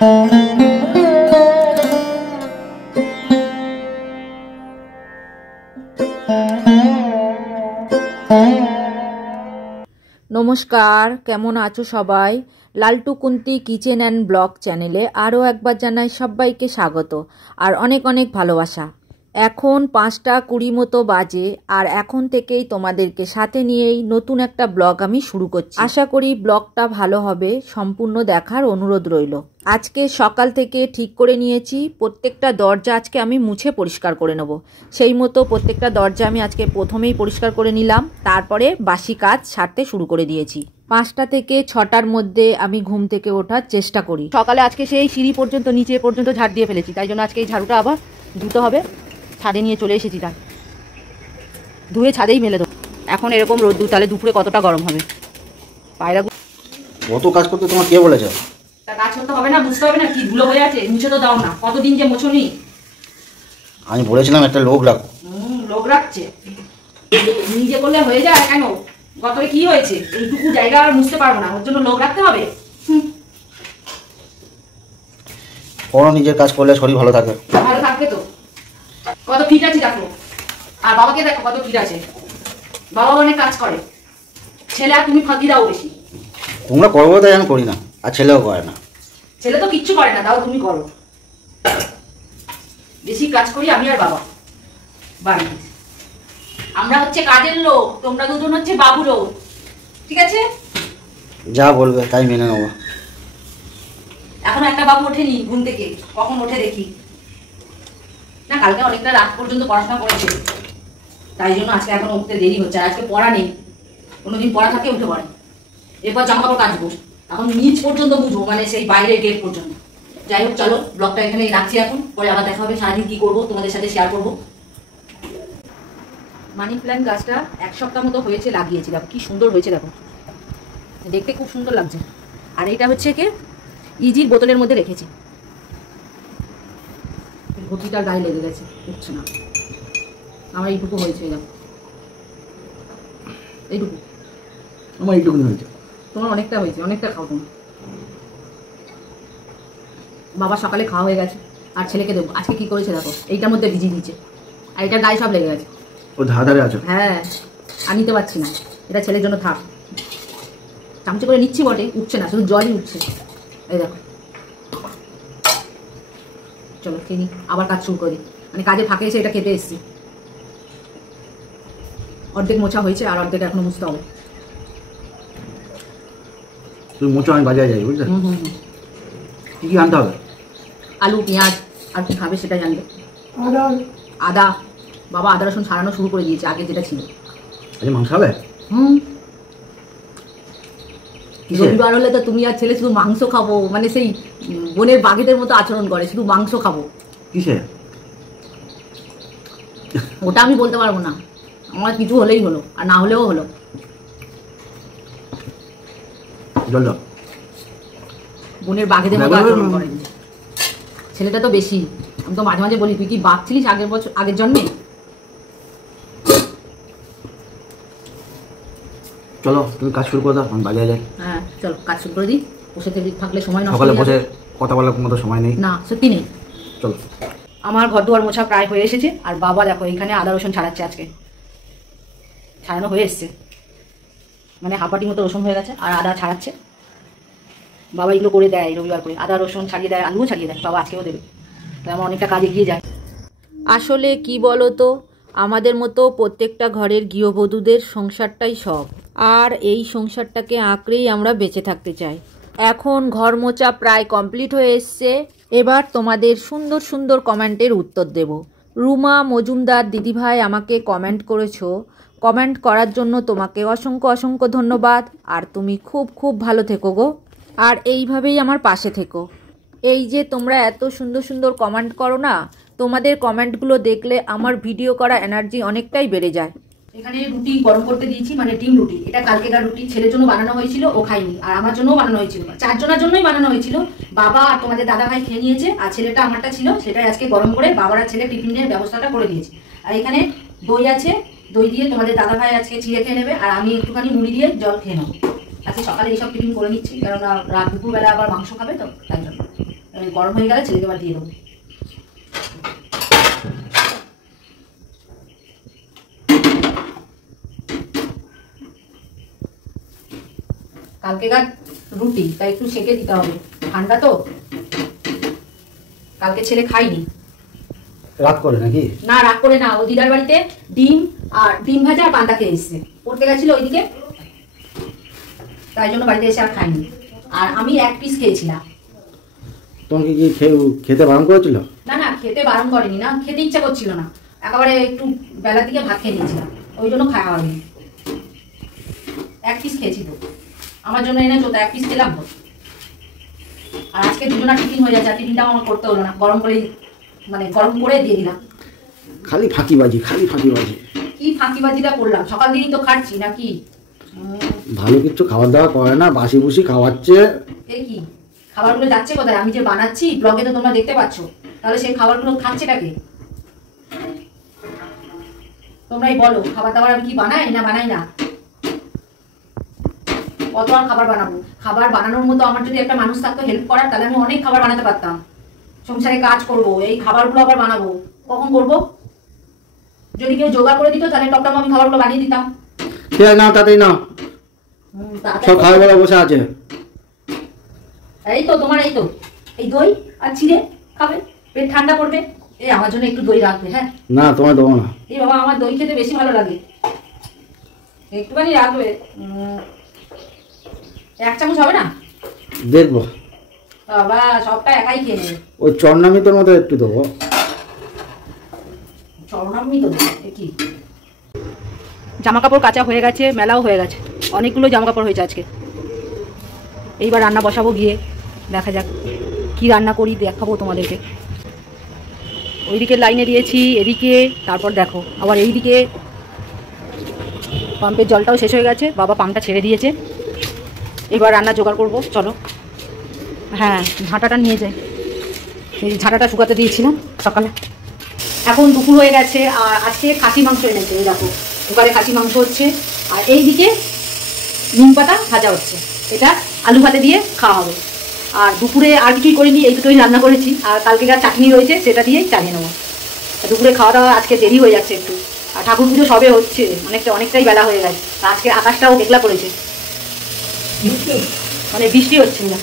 নমস্কার, কেমন আছো সবাই? লালটু কুন্তি কিচেন অ্যান্ড ব্লগ চ্যানেলে আরও একবার জানাই সবাইকে স্বাগত আর অনেক অনেক ভালোবাসা। এখন 5:20 মতো বাজে আর এখন থেকেই তোমাদেরকে সাথে নিয়েই নতুন একটা ব্লগ আমি শুরু করছি। আশা করি ব্লগটা ভালো হবে, সম্পূর্ণ দেখার অনুরোধ রইল। আজকে সকাল থেকে ঠিক করে নিয়েছি প্রত্যেকটা দরজা আজকে আমি মুছে পরিষ্কার করে নেব। সেই মতো প্রত্যেকটা দরজা আমি আজকে প্রথমেই পরিষ্কার করে নিলাম, তারপরে বাসি কাজ সারতে শুরু করে দিয়েছি। 5টা থেকে 6টার মধ্যে আমি ঘুম থেকে ওঠার চেষ্টা করি। সকালে আজকে সেই সিঁড়ি পর্যন্ত নিচে পর্যন্ত ঝাড় দিয়ে ফেলেছি, তাই জন্য আজকে এই ঝাড়ুটা আবার ধুতে হবে। ছাদে নিয়ে চলে এসেছি, তাই ধুয়ে ছাদেই মেলে দেবো। এখন এরকম রোদ্দুর, তাহলে দুপুরে কতটা গরম হবে। পায়রা কত কাজ করতে তোমার কে বলেছে? কাজ করতে হবে না, বুঝতে হবে না কি ধুলো হয়ে আছে, মুছে তো দাও না। কতদিন যে মোছনি। আমি বলেছিলাম একটা লোক রাখো। লোক রাখছে, নিজে করলে হয়ে যায় কেন? গতরে কি হয়েছে? এইটুকু জায়গা আর মুছতে পারবো না, ওর জন্য লোক রাখতে হবে? কোনো নিজের কাজ করলে শরীর ভালো থাকে। ভালো থাকবে তো। কত ফিট আছে দেখো, আর বাবাকে দেখো কত ফিট আছে। বাবা অনেক কাজ করে, ছেলে আর তুমি ফাঁকি দাও বেশি। তোমরা করবো তাই আমি করি না, আর ছেলেও করে না। ছেলে তো কিচ্ছু করে না, তাও তুমি করো। বেশি কাজ করি আমি আর বাবা বাড়িতে। আমরা হচ্ছে কাজের লোক, তোমরা দুজন হচ্ছে বাবু লোক, ঠিক আছে? যা বলবে তাই মেনে নেবো। এখন একটা বাবু ওঠেনি ঘুম থেকে, কখন ওঠে দেখি। না, কালকে অনেকটা রাত পর্যন্ত পড়াশোনা করেছে, তাই জন্য আজকে এখন উঠতে দেরি হচ্ছে। আর আজকে পড়া নেই, কোনোদিন পড়া থাকে উঠে পড়ে। এরপর জামা কাপড় কাচবো, এখন নিচ পর্যন্ত বুঝবো, মানে সেই বাইরের গেট পর্যন্ত। যাই হোক, চলো ব্লগটা এখানে রাখছি এখন, পরে আবার দেখা হবে। সারাদিন কি করবো তোমাদের সাথে শেয়ার করবো। মানি প্ল্যান্ট গাছটা 1 সপ্তাহ মতো হয়েছে লাগিয়েছি, দেখো কি সুন্দর হয়েছে, দেখো দেখতে খুব সুন্দর লাগছে। আর এটা হচ্ছে কি ইজির বোতলের মধ্যে রেখেছি। ঘটিটার গায়ে লেগে গেছে, উঠছে না। আমার এইটুকু হয়েছে, দেখো এইটুকু। আমার এইটুকু হয়েছে, তোমার অনেকটা হয়েছে, অনেকটা খাও তুমি। বাবা সকালে খাওয়া হয়ে গেছে, আর ছেলেকে দেবো। আজকে কি করেছে দেখো, এইটার মধ্যে ভিজিয়ে দিয়েছে, আর এটার গায়ে সব লেগে গেছে। ও ধারে আছে। হ্যাঁ, আর নিতে পারছি না, এটা ছেলের জন্য থাক। চামচে করে নিচ্ছি বটে, উঠছে না, শুধু জলই উঠছে। এই দেখো, চলো খেয়ে নি, আবার কাজ শুরু করি। মানে কাজে ফাঁকে এসে এটা খেতে এসছি। অর্ধেক মোছা হয়েছে, আর অর্ধেক এখনো মুছতে হবে। তুমি মোচো, আমি বাজারে যাই, বুঝলে? কি কি আনতে হবে? আলু, পেঁয়াজ, আর কি খাবে সেটা জানবে। আদা, বাবা আদা রসুন ছাড়ানো শুরু করে দিয়েছে, আগে যেটা ছিল। আজকে মাংস হবে? রবিবার হলে তো তুমি আর ছেলে শুধু মাংস খাবো, মানে সেই বনের বাঘেদের মতো আচরণ করে, শুধু মাংস খাবো। কিসে? ওটা আমি বলতে পারবো না, আমার কিছু হলেই হলো, আর না হলেও হলো। জল দাও। বনের বাঘেদের মতো আচরণ করে ছেলেটা তো বেশি। আমি তো মাঝে মাঝে বলি, তুই কি বাঘ ছিলিস আগের জন্মে? চলো তুমি কাজ শুরু করে দাও, আমি বাজারে যাই। হ্যাঁ চলো কাজ শুরু করে দিই। বসে থাকলে সময় নষ্ট সকালে হয়ে বসে যাবে। কথা বলার মতো সময় নেই। না, সত্যি নেই। চলো। আমার ঘর দুয়ার মোছা প্রায় হয়ে এসেছে, আর বাবা দেখো এখানে আদা রসুন ছাড়াচ্ছে। আজকে ছাড়ানো হয়ে এসছে, মানে হাফাটির মতো রসুন হয়ে গেছে, আর আদা ছাড়াচ্ছে। বাবা এগুলো করে দেয় রবিবার করে, আদা রসুন ছাড়িয়ে দেয়, আলুও ছাড়িয়ে দেয়। বাবা আজকেও দেবে, তাই আমার অনেকটা কাজ এগিয়ে যায়। আসলে কি বলো তো, আমাদের মতো প্রত্যেকটা ঘরের গৃহবধূদের সংসারটাই সব, আর এই সংসারটাকে আঁকড়েই আমরা বেঁচে থাকতে চাই। এখন ঘর মোছা প্রায় কমপ্লিট হয়ে এসছে, এবার তোমাদের সুন্দর সুন্দর কমেন্টের উত্তর দেব। রুমা মজুমদার দিদিভাই আমাকে কমেন্ট করেছো, কমেন্ট করার জন্য তোমাকে অসংখ্য অসংখ্য ধন্যবাদ। আর তুমি খুব খুব ভালো থেকো গো, আর এইভাবেই আমার পাশে থেকো। এই যে তোমরা এত সুন্দর সুন্দর কমেন্ট করো না, তোমাদের কমেন্টগুলো দেখলে আমার ভিডিও করা এনার্জি অনেকটাই বেড়ে যায়। এখানে রুটি গরম করতে দিয়েছি, মানে ডিম রুটি। এটা কালকেকার রুটি, ছেলের জন্য বানানো হয়েছিল, ও খায়নি, আর আমার জন্যও বানানো হয়েছিল। 4 জনের জন্যই বানানো হয়েছিল। বাবা আর তোমাদের দাদা ভাই খেয়ে নিয়েছে, আর ছেলেটা আমারটা ছিল, সেটাই আজকে গরম করে বাবার আর ছেলে টিফিনের ব্যবস্থাটা করে দিয়েছি। আর এখানে দই আছে, দই দিয়ে তোমাদের দাদা ভাই আজকে চিড়ে খেয়ে নেবে, আর আমি একটুখানি মুড়ি দিয়ে জল খেয়ে নেবো। আজকে সকালে এইসব টিফিন করে নিচ্ছি, কারণ রাত দুপুরবেলা আবার মাংস খাবে, তো তাই জন্য গরম হয়ে গেলে ছেলেকে আবার দিয়ে দেবো। কালকেকার রুটি তাই একটু সেঁকে দিতে হবে, ঠান্ডা তো। কালকে ছেলে খাইনি। রাগ করে নাকি? না, রাগ করে না, ও দিদার বাড়িতে ডিম ভাজা আর পান্তা খেয়ে এসছে, পড়তে গেছিল ওইদিকে, তাই জন্য বাড়িতে এসে আর খাইনি। আর আমি 1 পিস খেয়েছিলাম। তোমাকে কি খেতে বারণ করেছিল? না না, খেতে বারণ করেনি, না খেতে ইচ্ছা করছিল না, একেবারে একটু বেলার দিকে ভাত খেয়ে নিয়েছিলাম, ওই জন্য খাওয়া হয়নি। 1 পিস খেয়েছি তো, আমার জন্য এনেছো তো 1 পিস খেলাম তো। আর আজকে দুজনা টিফিন হয়ে যাচ্ছে, আর টিফিনটাও আমার করতে হলো না, গরম করে দিয়ে দিলাম। খালি ফাঁকিবাজি। কি ফাঁকিবাজিটা করলাম? সকাল দিনই তো খাচ্ছি নাকি? ভালো কিছু খাবার দাওয়া করে না, বাসি বুসি খাওয়াচ্ছে। এই কি খাবারগুলো যাচ্ছে কোথায়? আমি যে বানাচ্ছি ব্লগে তো তোমরা দেখতে পাচ্ছ, তাহলে সেই খাবারগুলো খাচ্ছেটাকে? তোমরাই বলো, খাবার দাবার আমি কি বানাই না বানাই না? কত আর খাবার বানাবো? খাবার বানানোর মতো আমার যদি একটা মানুষ থাকতো হেল্প করার, তাহলে আমি অনেক খাবার বানাতে পারতাম। সংসারে কাজ করব, এই খাবারগুলো আবার বানাবো, কখন করব? যদি কেউ জোগাড় করে দিত তাহলে টপটাপ আমি খাবারগুলো বানিয়ে দিতাম। না তাতেই না, সব খাওয়া বেলা বসে আছে। এই তো তোমার এই দই আর চিড়ে খাবে, পেট ঠান্ডা পড়বে। আমার জন্য একটু দই রাখবে। হ্যাঁ না, তোমায় দেবো না। এই বাবা, আমার দই খেতে বেশি ভালো লাগে, একটুখানি রাখবে। 1 চামচ হবে না? দেখবো। বাবা সবটা একাই খেয়ে নেবে। ওই চরনামিতের মতো একটু দেবো। চরনামৃত কি? জামা কাপড় কাচা হয়ে গেছে, মেলাও হয়ে গেছে, অনেকগুলো জামা কাপড় হয়েছে আজকে। এইবার রান্না বসাবো, গিয়ে দেখা যাক কি রান্না করি, দেখাবো তোমাদেরকে। ওইদিকে লাইনে দিয়েছি, এদিকে, তারপর দেখো আবার এইদিকে পাম্পের জলটাও শেষ হয়ে গেছে, বাবা পাম্পটা ছেড়ে দিয়েছে। এবার রান্না জোগাড় করবো, চলো। হ্যাঁ, ঝাঁটাটা নিয়ে যাই, এই ঝাঁটাটা শুকাতে দিয়েছিলাম সকালে। এখন দুপুর হয়ে গেছে, আর আজকে খাসি মাংস এনেছে, এই দেখো কুকারে খাসি মাংস হচ্ছে, আর এইদিকে নিম পাতা ভাজা হচ্ছে, এটা আলু ভাতে দিয়ে খাওয়া হবে। আর দুপুরে আর কিছুই করিনি, এই দুটোই রান্না করেছি, আর কালকেকার চাটনি রয়েছে, সেটা দিয়েই চালিয়ে নেবো। দুপুরে খাওয়া দাওয়া আজকে দেরি হয়ে যাচ্ছে একটু, আর ঠাকুর পুজো সবে হচ্ছে, অনেকটাই বেলা হয়ে গেছে। আজকে আকাশটাও মেঘলা করেছে, মানে বৃষ্টি হচ্ছে না,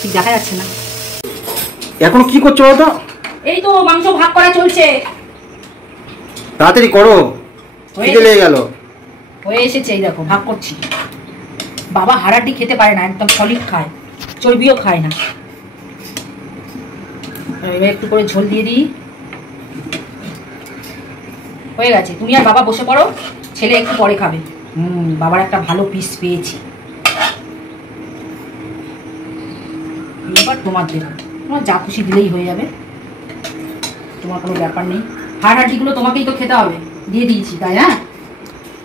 ঠিক দেখা যাচ্ছে না। এখন কি করছো বলো তো? এই তো মাংস ভাগ করা চলছে, তাড়াতাড়ি করো, খিদে লেগে গেল। হয়ে এসেছে, এই দেখো ভাগ করছি। বাবা হাড়াড্ডি খেতে পারে না, একদম সলিড খায়, চর্বিও খায় না। এবার একটু করে ঝোল দিয়ে দিই, হয়ে গেছে। তুমি আর বাবা বসে পড়ো, ছেলে একটু পরে খাবে। বাবার একটা ভালো পিস পেয়েছি, এবার তোমার দেবো, তোমার যা খুশি দিলেই হয়ে যাবে, তোমার কোনো ব্যাপার নেই। হাড়গুলো তোমাকেই তো খেতে হবে, দিয়ে দিয়েছি তাই না?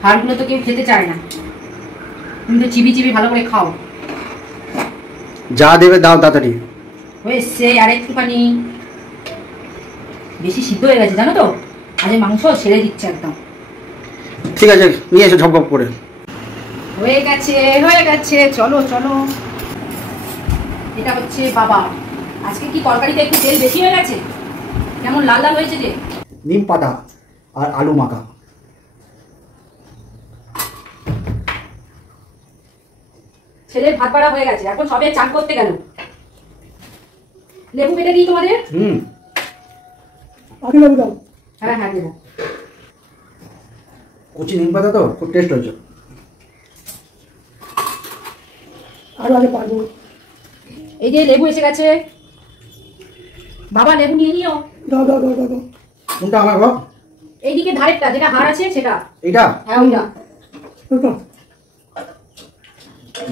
হাড়গুলো তো কেউ খেতে চায় না, তুমি তো চিবি চিবি ভালো করে খাও। যা দেবে দাও তাড়াতাড়ি। হয়েছে, আর একটুখানি বেশি সিদ্ধ হয়ে গেছে জানো তো, আজ মাংস ছেড়ে দিচ্ছে একদম। ঠিক আছে, নিয়ে এসো ঝপঝপ করে। হয়ে গেছে, চলো চলো। এটা হচ্ছে বাবা, আজকে কি তরকারিতে একটু তেল বেশি হয়ে গেছে, কেমন লাল লাল হয়েছে যে। নিম পাতা আর আলু মাখা। ছেলের ভাত বাড়া হয়ে গেছে, এখন সবে চান করতে গেল। লেবু কেটে দিই তোমাদের? আগে লেবু দাও। হ্যাঁ হ্যাঁ দেবো। কচি নিম পাতা তো খুব টেস্ট হয়েছে। আরো আগে পারবো। এই যে লেবু এসে গেছে, বাবা লেবু নিয়ে নিও। দাও দাও দাও দাও। কোনটা আমার বাবা? এইদিকে ধারেরটা, যেটা হাড় আছে সেটা। এইটা? হ্যাঁ ওইটা।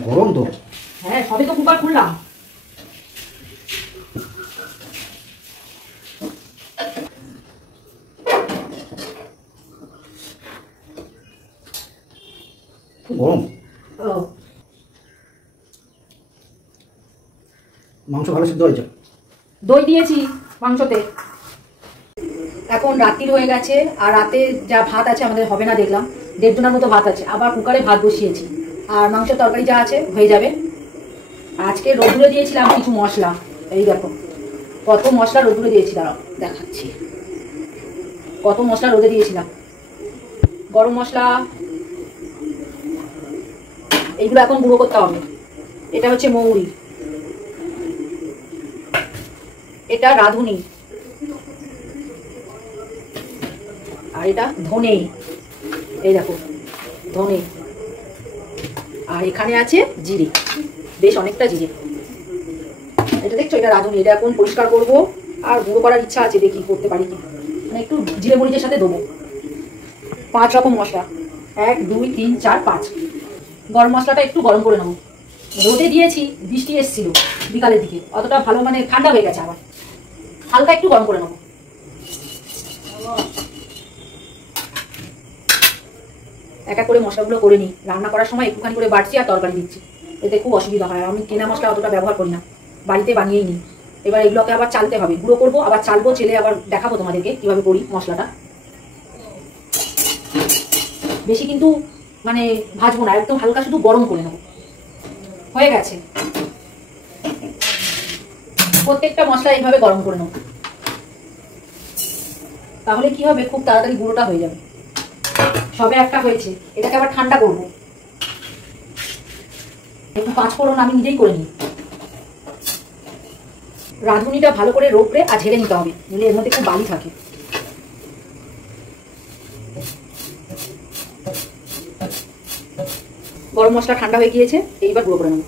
গরম তো। হ্যাঁ সবে তো কুকার খুললাম। গরম। ও মাংস ভালো সিদ্ধ হয়েছে। দই দিয়েছি মাংসতে। এখন রাত্রির হয়ে গেছে, আর রাতে যা ভাত আছে আমাদের হবে না দেখলাম, 1.5 জনের মতো ভাত আছে, আবার কুকারে ভাত বসিয়েছি, আর মাংসের তরকারি যা আছে হয়ে যাবে। আজকে রোদ্দুরে দিয়েছিলাম কিছু মশলা, এই দেখো কত মশলা রোদে দিয়েছি, দাঁড়াও দেখাচ্ছি কত মশলা রোদে দিয়েছিলাম। গরম মশলা এইগুলো এখন গুঁড়ো করতে হবে। এটা হচ্ছে মৌরি, এটা রাঁধুনি, আর এটা ধনে। এই দেখো ধনে, আর এখানে আছে জিরে, বেশ অনেকটা জিরে। এটা দেখছো, এটা রাঁধুনি। এটা এখন পরিষ্কার করব আর গুঁড়ো করার ইচ্ছা আছে, দেখি করতে পারি কি। মানে একটু জিরে মরিচের সাথে দেবো। 5 রকম মশলা, 1 2 3 4 5। গরম মশলাটা একটু গরম করে নেবো। রোদে দিয়েছি, বৃষ্টি এসেছিল বিকালের দিকে, অতটা ভালো মানে ঠান্ডা হয়ে গেছে, আবার হালকা একটু গরম করে নেবো। এক এক করে মশলাগুলো করে নিই। রান্না করার সময় একটুখানি করে বাড়ছি আর তরকারি দিচ্ছি, এতে খুব অসুবিধা হয়। আমি কেনা মশলা অতটা ব্যবহার করি না, বাড়িতে বানিয়েই নিই। এবার এগুলোকে আবার চালতে হবে, গুঁড়ো করবো, আবার চালবো, চেলে আবার দেখাবো তোমাদেরকে কিভাবে করি মশলাটা। বেশি কিন্তু মানে ভাজবো না, একদম হালকা শুধু গরম করে নেবো। হয়ে গেছে, প্রত্যেকটা মশলা এইভাবে গরম করে নেবো, তাহলে কি হবে, খুব তাড়াতাড়ি গুঁড়োটা হয়ে যাবে। সবে একটা হয়েছে, এটাকে আবার ঠান্ডা করবো। একটু 5 ফোড়ন আমি নিজেই করে নিই। রাঁধুনিটা ভালো করে রোপড়ে আর ঝেড়ে নিতে হবে, নিলে এর মধ্যে খুব বালি থাকে। গরম মশলা ঠান্ডা হয়ে গিয়েছে, এইবার গুঁড়ো করে নেব।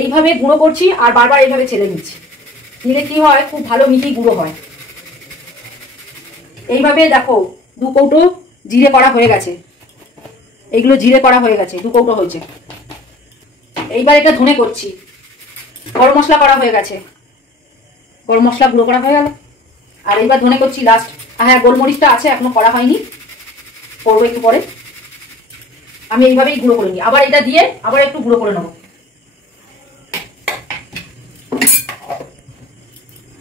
এইভাবে গুঁড়ো করছি আর বারবার এইভাবে ছেড়ে নিচ্ছি, নিলে কি হয়, খুব ভালো মিহি গুঁড়ো হয়। এইভাবে দেখো 2 কৌটো জিরে করা হয়ে গেছে, এইগুলো জিরে করা হয়ে গেছে, 2 কৌটো হয়েছে। এইবার এটা ধনে করছি। গরম মশলা করা হয়ে গেছে, গরম মশলা গুঁড়ো করা হয়ে গেল। আর এইবার ধনে করছি লাস্ট। হ্যাঁ, গোলমরিচটা আছে, এখনো করা হয়নি, করবো একটু পরে। আমি এইভাবেই গুঁড়ো করে নিই, আবার এটা দিয়ে আবার একটু গুঁড়ো করে নেবো,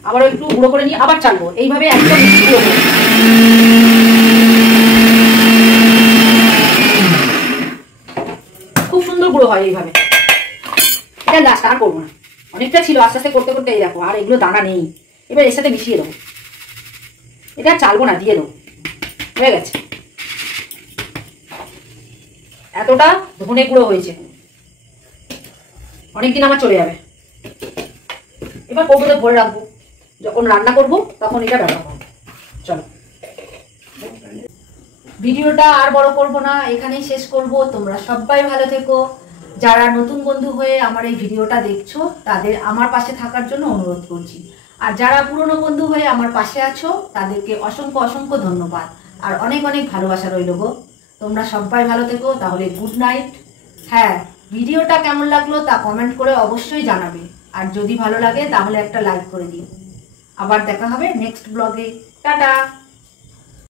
আবারও একটু গুঁড়ো করে নিই, আবার চালবো। এইভাবে একদম গুঁড়ো করে, খুব সুন্দর গুঁড়ো হয় এইভাবে। এটা লাস্ট, আর করবো না, অনেকটা ছিল, আস্তে আস্তে করতে করতে এই দেখো আর এগুলো দানা নেই। এবার এর সাথে মিশিয়ে দেবো, এটা চালবো না, দিয়ে দেবো। হয়ে গেছে, এতটা ধনে গুঁড়ো হয়েছে, অনেকদিন আমার চলে যাবে। এবার কৌটোতে ভরে রাখবো, যখন রান্না করব তখন এটা ব্যবহার করবো। চলো, ভিডিওটা আর বড় করব না, এখানেই শেষ করব। তোমরা সবাই ভালো থেকো। যারা নতুন বন্ধু হয়ে আমার এই ভিডিওটা দেখছো, তাদের আমার পাশে থাকার জন্য অনুরোধ করছি। আর যারা পুরনো বন্ধু হয়ে আমার পাশে আছো, তাদেরকে অসংখ্য অসংখ্য ধন্যবাদ আর অনেক অনেক ভালোবাসা রইল গো। তোমরা সবাই ভালো থেকো, তাহলে গুড নাইট। হ্যাঁ, ভিডিওটা কেমন লাগলো তা কমেন্ট করে অবশ্যই জানাবে, আর যদি ভালো লাগে তাহলে একটা লাইক করে দিও। আবার দেখা হবে নেক্সট ব্লগে। টাটা।